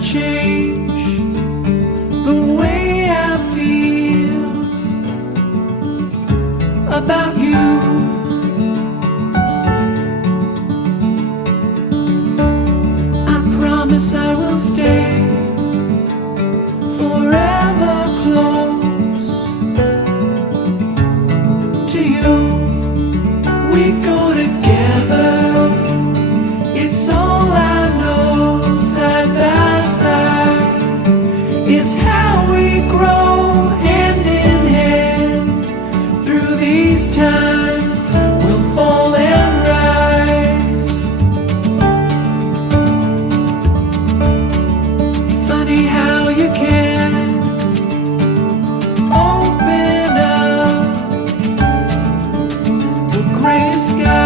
change the way I feel about you. I promise I will stay forever close to you. We go together, it's all I know. Side by side is how we grow, hand in hand. Through these times we'll fall and rise. Funny how you can open up the gray sky